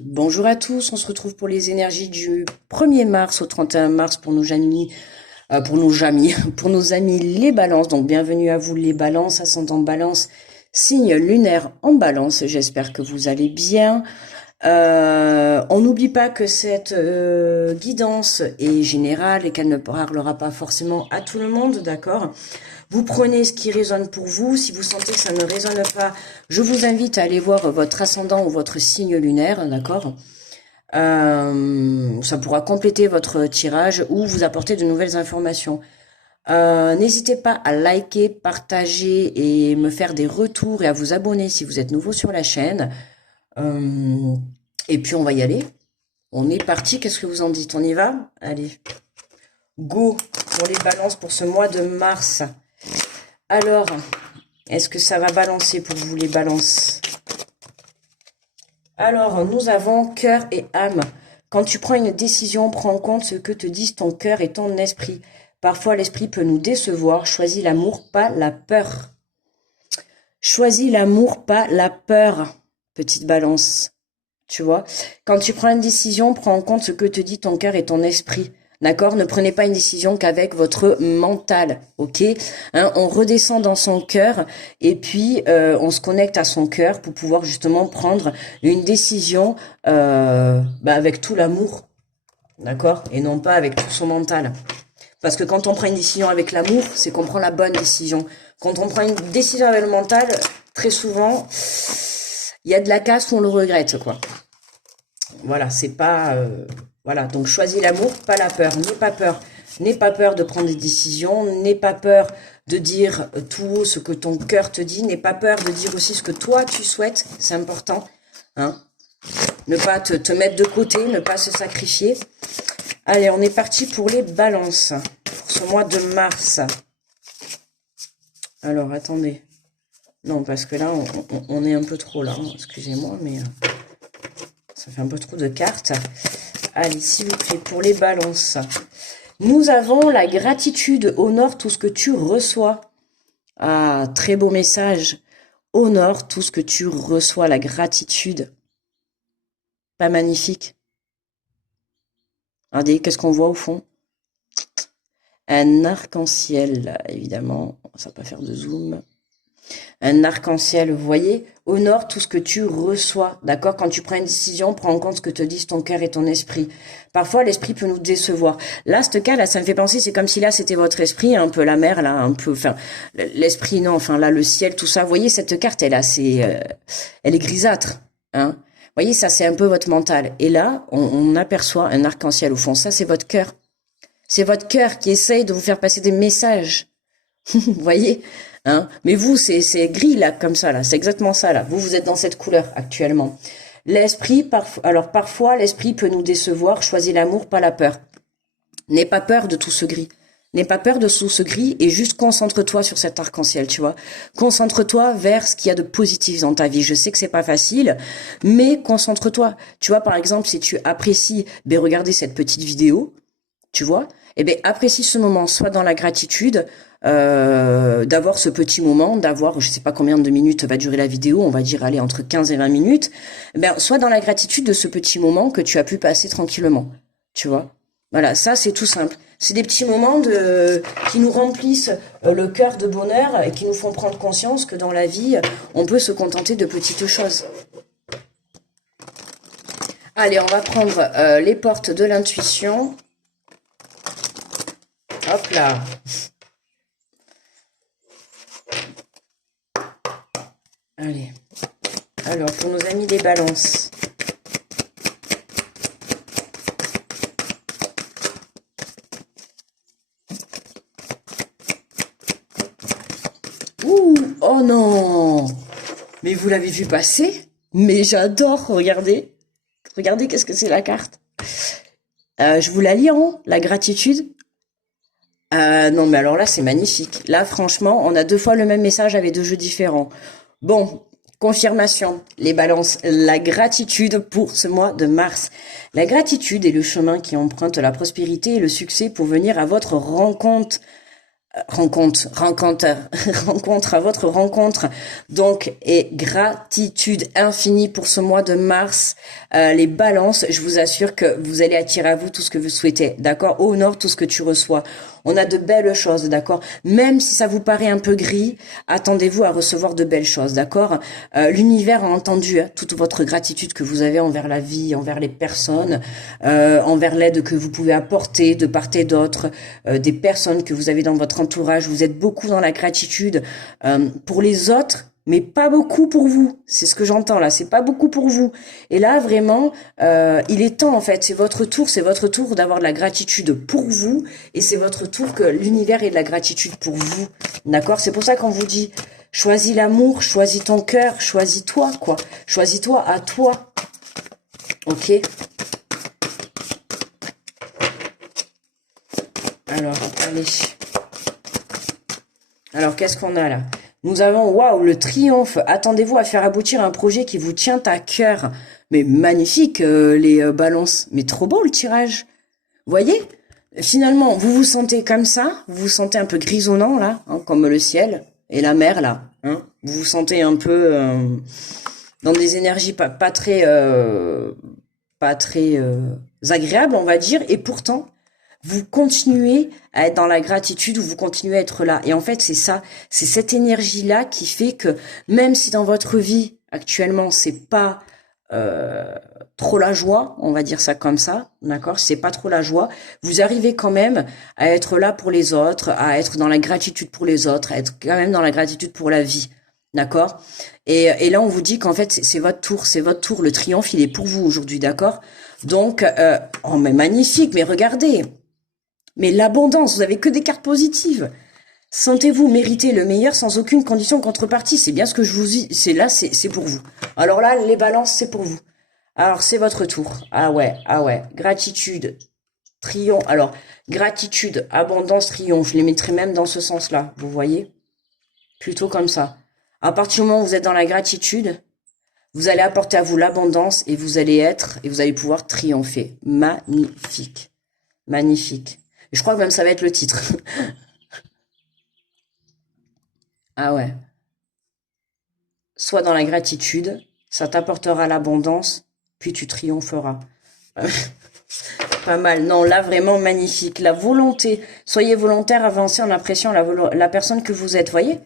Bonjour à tous, on se retrouve pour les énergies du 1er mars au 31 mars pour nos amis, pour nos amis les balances. Donc bienvenue à vous les balances, ascendant balance, signe lunaire en balance. J'espère que vous allez bien. On n'oublie pas que cette guidance est générale et qu'elle ne parlera pas forcément à tout le monde, d'accord? Vous prenez ce qui résonne pour vous. Si vous sentez que ça ne résonne pas, je vous invite à aller voir votre ascendant ou votre signe lunaire, d'accord? Ça pourra compléter votre tirage ou vous apporter de nouvelles informations. N'hésitez pas à liker, partager et me faire des retours et à vous abonner si vous êtes nouveau sur la chaîne. Et puis on va y aller. On est parti, qu'est-ce que vous en dites? On y va? Allez, go pour les balances pour ce mois de mars. Alors, est-ce que ça va balancer pour vous les balances? Alors, nous avons cœur et âme. Quand tu prends une décision, prends en compte ce que te disent ton cœur et ton esprit. Parfois, l'esprit peut nous décevoir. Choisis l'amour, pas la peur. Choisis l'amour, pas la peur. Petite balance. Tu vois? Quand tu prends une décision, prends en compte ce que te dit ton cœur et ton esprit. D'accord? Ne prenez pas une décision qu'avec votre mental, ok? Hein, on redescend dans son cœur et puis on se connecte à son cœur pour pouvoir justement prendre une décision avec tout l'amour, d'accord? Et non pas avec tout son mental. Parce que quand on prend une décision avec l'amour, c'est qu'on prend la bonne décision. Quand on prend une décision avec le mental, très souvent, il y a de la casse où on le regrette, quoi. Voilà, c'est pas... voilà, donc choisis l'amour, pas la peur. N'aie pas peur. N'aie pas peur de prendre des décisions. N'aie pas peur de dire tout haut ce que ton cœur te dit. N'aie pas peur de dire aussi ce que toi tu souhaites. C'est important. Hein. Ne pas te mettre de côté, ne pas se sacrifier. Allez, on est parti pour les balances. Pour ce mois de mars. Alors, attendez. Non, parce que là, on est un peu trop là. Hein. Excusez-moi, mais ça fait un peu trop de cartes. Allez, s'il vous plaît, pour les balances. Nous avons la gratitude. Honore tout ce que tu reçois. Ah, très beau message. Honore tout ce que tu reçois, la gratitude. Pas magnifique. Regardez, qu'est-ce qu'on voit au fond? Un arc-en-ciel, évidemment. Ça va pas faire de zoom. Un arc-en-ciel, vous voyez? Honore tout ce que tu reçois, d'accord? Quand tu prends une décision, prends en compte ce que te disent ton cœur et ton esprit. Parfois, l'esprit peut nous décevoir. Là, ce cas, là, ça me fait penser, c'est comme si là, c'était votre esprit, un peu la mer, là, un peu, enfin, l'esprit, non, enfin, là, le ciel, tout ça. Vous voyez, cette carte, elle est assez, elle est grisâtre, hein? Vous voyez, ça, c'est un peu votre mental. Et là, on aperçoit un arc-en-ciel au fond. Ça, c'est votre cœur. C'est votre cœur qui essaye de vous faire passer des messages. Vous voyez? Hein? Mais vous, c'est gris, là, comme ça, là. C'est exactement ça, là. Vous êtes dans cette couleur, actuellement. L'esprit, alors parfois, l'esprit peut nous décevoir. Choisis l'amour, pas la peur. N'aie pas peur de tout ce gris. N'aie pas peur de tout ce gris et juste concentre-toi sur cet arc-en-ciel, tu vois. Concentre-toi vers ce qu'il y a de positif dans ta vie. Je sais que c'est pas facile, mais concentre-toi. Tu vois, par exemple, si tu apprécies, regarder cette petite vidéo, tu vois, apprécie ce moment, soit dans la gratitude, d'avoir ce petit moment, d'avoir, je sais pas combien de minutes va durer la vidéo, on va dire, allez, entre 15 et 20 minutes, soit dans la gratitude de ce petit moment que tu as pu passer tranquillement, tu vois. Voilà, ça, c'est tout simple. C'est des petits moments qui nous remplissent le cœur de bonheur et qui nous font prendre conscience que dans la vie, on peut se contenter de petites choses. Allez, on va prendre les portes de l'intuition. Hop là. Allez. Alors, pour nos amis des balances. Ouh, oh non. Mais vous l'avez vu passer? Mais j'adore, regardez. Regardez qu'est-ce que c'est la carte. Je vous la lis en haut, la gratitude. Non, mais alors là, c'est magnifique. Là, franchement, on a 2 fois le même message avec 2 jeux différents. Bon, confirmation, les balances, la gratitude pour ce mois de mars. La gratitude est le chemin qui emprunte la prospérité et le succès pour venir à votre rencontre. rencontre, rencontre à votre rencontre. Donc, et gratitude infinie pour ce mois de mars. Les balances, je vous assure que vous allez attirer à vous tout ce que vous souhaitez, d'accord? Honore tout ce que tu reçois. On a de belles choses, d'accord? Même si ça vous paraît un peu gris, attendez-vous à recevoir de belles choses, d'accord? L'univers a entendu toute votre gratitude que vous avez envers la vie, envers les personnes, envers l'aide que vous pouvez apporter de part et d'autre, des personnes que vous avez dans votre entourage. Vous êtes beaucoup dans la gratitude pour les autres, mais pas beaucoup pour vous. C'est ce que j'entends là, c'est pas beaucoup pour vous. Et là, vraiment, il est temps en fait, c'est votre tour d'avoir de la gratitude pour vous, et c'est votre tour que l'univers ait de la gratitude pour vous. D'accord? C'est pour ça qu'on vous dit, choisis l'amour, choisis ton cœur, choisis-toi, quoi. Choisis-toi à toi. Ok? Alors, allez. Alors, qu'est-ce qu'on a là? Nous avons, waouh, le triomphe. Attendez-vous à faire aboutir un projet qui vous tient à cœur. Mais magnifique, les balances. Mais trop beau le tirage. Voyez? Finalement, vous vous sentez comme ça. Vous vous sentez un peu grisonnant, là, hein, comme le ciel et la mer, là. Hein. Vous vous sentez un peu dans des énergies pas très agréables, on va dire. Et pourtant, vous continuez à être dans la gratitude, ou vous continuez à être là. Et en fait, c'est ça, c'est cette énergie-là qui fait que même si dans votre vie, actuellement, c'est pas trop la joie, on va dire ça comme ça, d'accord? C'est pas trop la joie, vous arrivez quand même à être là pour les autres, à être dans la gratitude pour les autres, à être quand même dans la gratitude pour la vie, d'accord? Et là, on vous dit qu'en fait, c'est votre tour, le triomphe, il est pour vous aujourd'hui, d'accord? Donc, oh, mais magnifique, mais regardez! Mais l'abondance, vous avez que des cartes positives. Sentez-vous mériter le meilleur sans aucune condition de contrepartie. C'est bien ce que je vous dis. C'est là, c'est pour vous. Alors là, les balances, c'est pour vous. Alors, c'est votre tour. Ah ouais. Gratitude, triomphe. Alors, gratitude, abondance, triomphe. Je les mettrai même dans ce sens-là. Vous voyez? Plutôt comme ça. À partir du moment où vous êtes dans la gratitude, vous allez apporter à vous l'abondance, et vous allez pouvoir triompher. Magnifique. Magnifique. Je crois que même ça va être le titre. Ah ouais. Sois dans la gratitude, ça t'apportera l'abondance, puis tu triompheras. Pas mal. Non, là, vraiment magnifique. La volonté. Soyez volontaire, avancez en appréciant la personne que vous êtes. Voyez?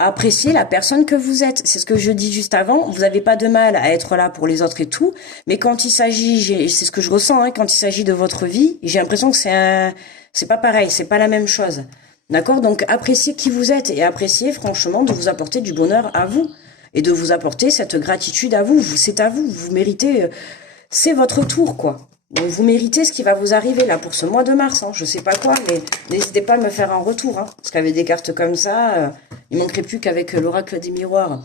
Appréciez la personne que vous êtes. C'est ce que je dis juste avant. Vous n'avez pas de mal à être là pour les autres et tout. Mais quand il s'agit, c'est ce que je ressens, hein, quand il s'agit de votre vie, j'ai l'impression que c'est pas pareil, c'est pas la même chose. D'accord? Donc, appréciez qui vous êtes, et appréciez franchement de vous apporter du bonheur à vous et de vous apporter cette gratitude à vous. C'est à vous. Vous méritez, c'est votre tour, quoi. Donc, vous méritez ce qui va vous arriver là pour ce mois de mars. Hein. Je sais pas quoi, mais n'hésitez pas à me faire un retour. Hein, parce qu'avec des cartes comme ça, il manquerait plus qu'avec l'oracle des miroirs,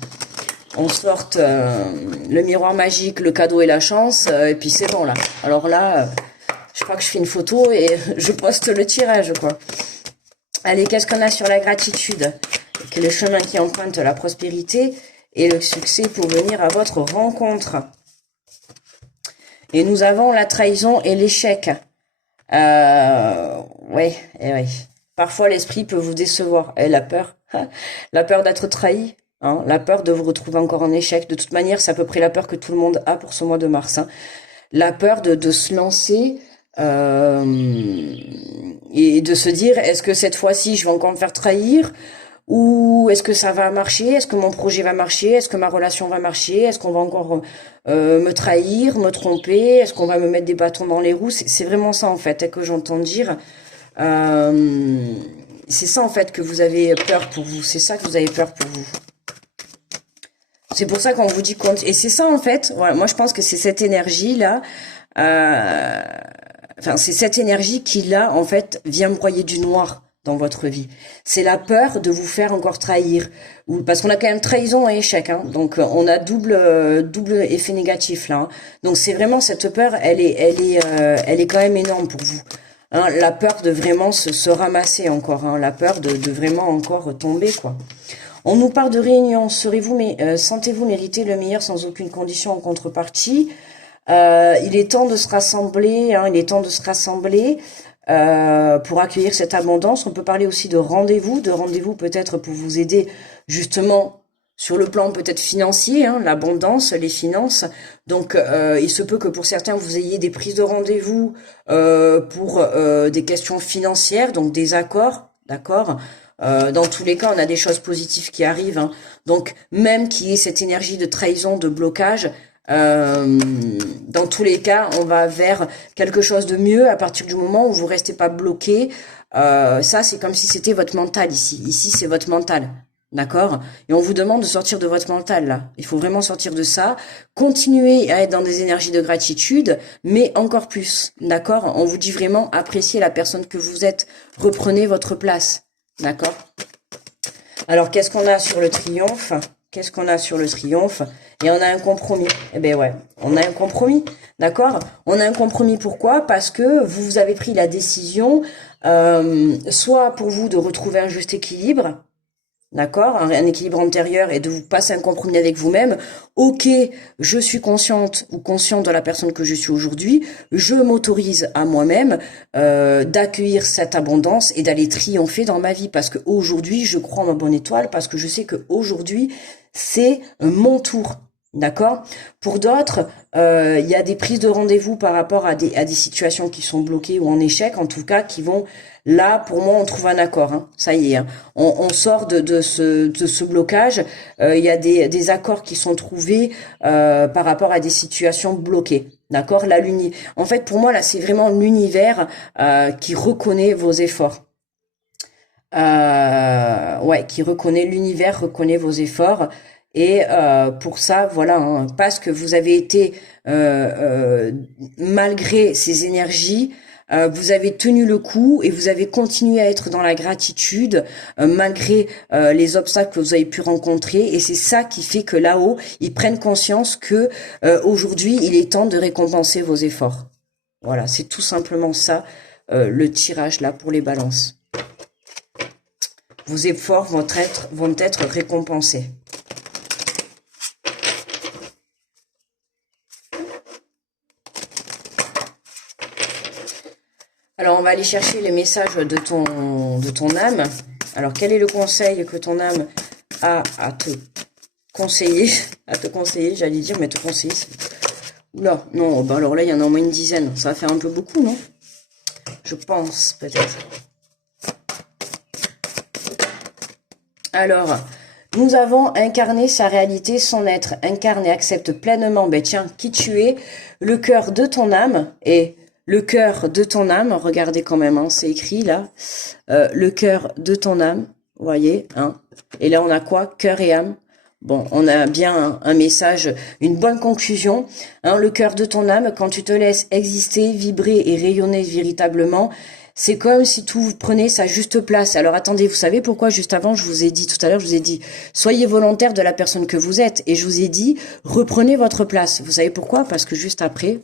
on sorte le miroir magique, le cadeau et la chance, et puis c'est bon là. Alors là, je crois que je fais une photo et je poste le tirage, quoi. Allez, qu'est-ce qu'on a sur la gratitude? Quel est le chemin qui emprunte la prospérité et le succès pour venir à votre rencontre? Et nous avons la trahison et l'échec. Oui. Parfois, l'esprit peut vous décevoir. Et la peur. La peur d'être trahi. Hein, la peur de vous retrouver encore en échec. De toute manière, c'est à peu près la peur que tout le monde a pour ce mois de mars. Hein. La peur de se lancer et de se dire, est-ce que cette fois-ci, je vais encore me faire trahir? Ou est-ce que ça va marcher? Est-ce que mon projet va marcher? Est-ce que ma relation va marcher? Est-ce qu'on va encore me trahir, me tromper? Est-ce qu'on va me mettre des bâtons dans les roues? C'est vraiment ça, en fait, que j'entends dire. C'est ça, en fait, que vous avez peur pour vous. C'est ça que vous avez peur pour vous. C'est pour ça qu'on vous dit compte. Et c'est ça, en fait. Voilà, moi, je pense que c'est cette énergie-là. Enfin, c'est cette énergie qui, là, en fait, vient broyer du noir dans votre vie. C'est la peur de vous faire encore trahir. Parce qu'on a quand même trahison et échec. Hein. Donc, on a double effet négatif, là. Hein. Donc, c'est vraiment cette peur, elle est quand même énorme pour vous. Hein, la peur de vraiment se ramasser encore. Hein, la peur de vraiment encore tomber, quoi. On nous parle de réunion. Sentez-vous mériter le meilleur sans aucune condition en contrepartie? Il est temps de se rassembler. Hein, il est temps de se rassembler. pour accueillir cette abondance. On peut parler aussi de rendez-vous peut-être pour vous aider justement sur le plan peut-être financier, hein, l'abondance, les finances. Donc, il se peut que pour certains, vous ayez des prises de rendez-vous pour des questions financières, donc des accords, d'accord. Dans tous les cas, on a des choses positives qui arrivent, hein. Donc, même qu'il y ait cette énergie de trahison, de blocage, dans tous les cas, on va vers quelque chose de mieux à partir du moment où vous restez pas bloqué. Ça, c'est comme si c'était votre mental ici. Ici, c'est votre mental. D'accord? Et on vous demande de sortir de votre mental, là. Il faut vraiment sortir de ça. Continuez à être dans des énergies de gratitude, mais encore plus. D'accord? On vous dit vraiment, appréciez la personne que vous êtes. Reprenez votre place. D'accord? Alors, qu'est-ce qu'on a sur le triomphe? Qu'est-ce qu'on a sur le triomphe? Et on a un compromis. Eh ben ouais, on a un compromis. D'accord? On a un compromis, pourquoi? Parce que vous avez pris la décision, soit pour vous de retrouver un juste équilibre, d'accord, un équilibre antérieur, et de vous passer un compromis avec vous-même. Ok, je suis consciente ou conscient de la personne que je suis aujourd'hui, je m'autorise à moi-même d'accueillir cette abondance et d'aller triompher dans ma vie, parce que aujourd'hui je crois en ma bonne étoile, parce que je sais que aujourd'hui c'est mon tour. D'accord? Pour d'autres, il y a des prises de rendez-vous par rapport à des situations qui sont bloquées ou en échec, en tout cas, qui vont, là, pour moi, on trouve un accord, hein. Ça y est, hein. On sort de ce blocage. Il y a des accords qui sont trouvés par rapport à des situations bloquées. D'accord? Là, en fait, pour moi, là, c'est vraiment l'univers qui reconnaît vos efforts. Ouais, qui reconnaît, l'univers reconnaît vos efforts. Et pour ça, voilà, hein, parce que vous avez été, malgré ces énergies, vous avez tenu le coup et vous avez continué à être dans la gratitude, malgré les obstacles que vous avez pu rencontrer. Et c'est ça qui fait que là-haut, ils prennent conscience que aujourd'hui, il est temps de récompenser vos efforts. Voilà, c'est tout simplement ça, le tirage là pour les balances. Vos efforts vont être récompensés. Alors, on va aller chercher les messages de ton âme. Alors, quel est le conseil que ton âme a à te conseiller? À te conseiller, j'allais dire, mais te conseiller. Oula, non, bah alors là, il y en a au moins une dizaine. Ça va faire un peu beaucoup, non? Je pense, peut-être. Alors, nous avons incarné sa réalité, son être. Incarne et accepte pleinement, ben tiens, qui tu es, le cœur de ton âme et... Le cœur de ton âme, regardez quand même, hein, c'est écrit là, le cœur de ton âme, vous voyez, hein. Et là on a quoi? Cœur et âme. Bon, on a bien un message, une bonne conclusion, hein, le cœur de ton âme, quand tu te laisses exister, vibrer et rayonner véritablement, c'est comme si tout prenait sa juste place. Alors attendez, vous savez pourquoi juste avant, je vous ai dit tout à l'heure, je vous ai dit, soyez volontaire de la personne que vous êtes, et je vous ai dit, reprenez votre place. Vous savez pourquoi? Parce que juste après,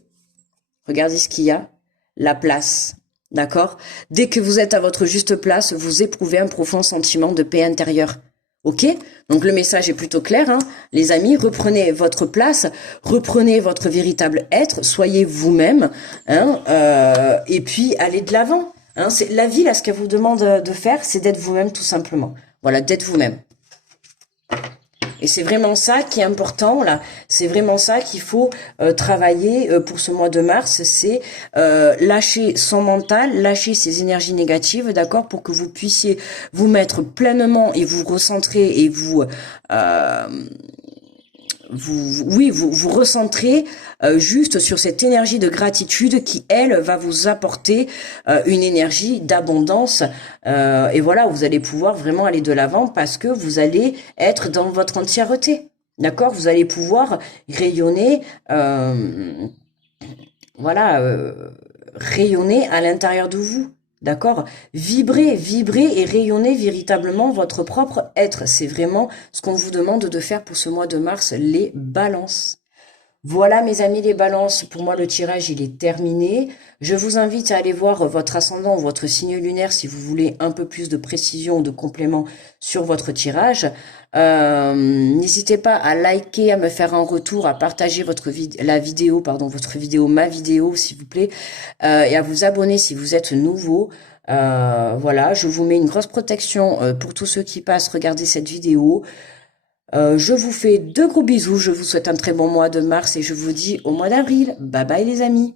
regardez ce qu'il y a. La place, d'accord? Dès que vous êtes à votre juste place, vous éprouvez un profond sentiment de paix intérieure. Ok? Donc le message est plutôt clair, hein? Les amis, reprenez votre place, reprenez votre véritable être, soyez vous-même, hein? Et puis allez de l'avant. Hein? C'est la vie là, ce qu'elle vous demande de faire, c'est d'être vous-même tout simplement. Voilà, d'être vous-même. Et c'est vraiment ça qui est important là, c'est vraiment ça qu'il faut travailler pour ce mois de mars, c'est lâcher son mental, lâcher ses énergies négatives, d'accord, pour que vous puissiez vous mettre pleinement et vous recentrer et vous recentrer juste sur cette énergie de gratitude qui, elle, va vous apporter une énergie d'abondance. Et voilà, vous allez pouvoir vraiment aller de l'avant parce que vous allez être dans votre entièreté. D'accord? Vous allez pouvoir rayonner, rayonner à l'intérieur de vous. D'accord? Vibrer et rayonner véritablement votre propre être. C'est vraiment ce qu'on vous demande de faire pour ce mois de mars, les balances. Voilà mes amis les balances, pour moi le tirage il est terminé. Je vous invite à aller voir votre ascendant ou votre signe lunaire si vous voulez un peu plus de précision ou de complément sur votre tirage. N'hésitez pas à liker, à me faire un retour, à partager la vidéo, pardon, votre vidéo, ma vidéo s'il vous plaît, et à vous abonner si vous êtes nouveau. Voilà, je vous mets une grosse protection pour tous ceux qui passent regarder cette vidéo. Je vous fais de gros bisous, je vous souhaite un très bon mois de mars et je vous dis au mois d'avril. Bye bye les amis.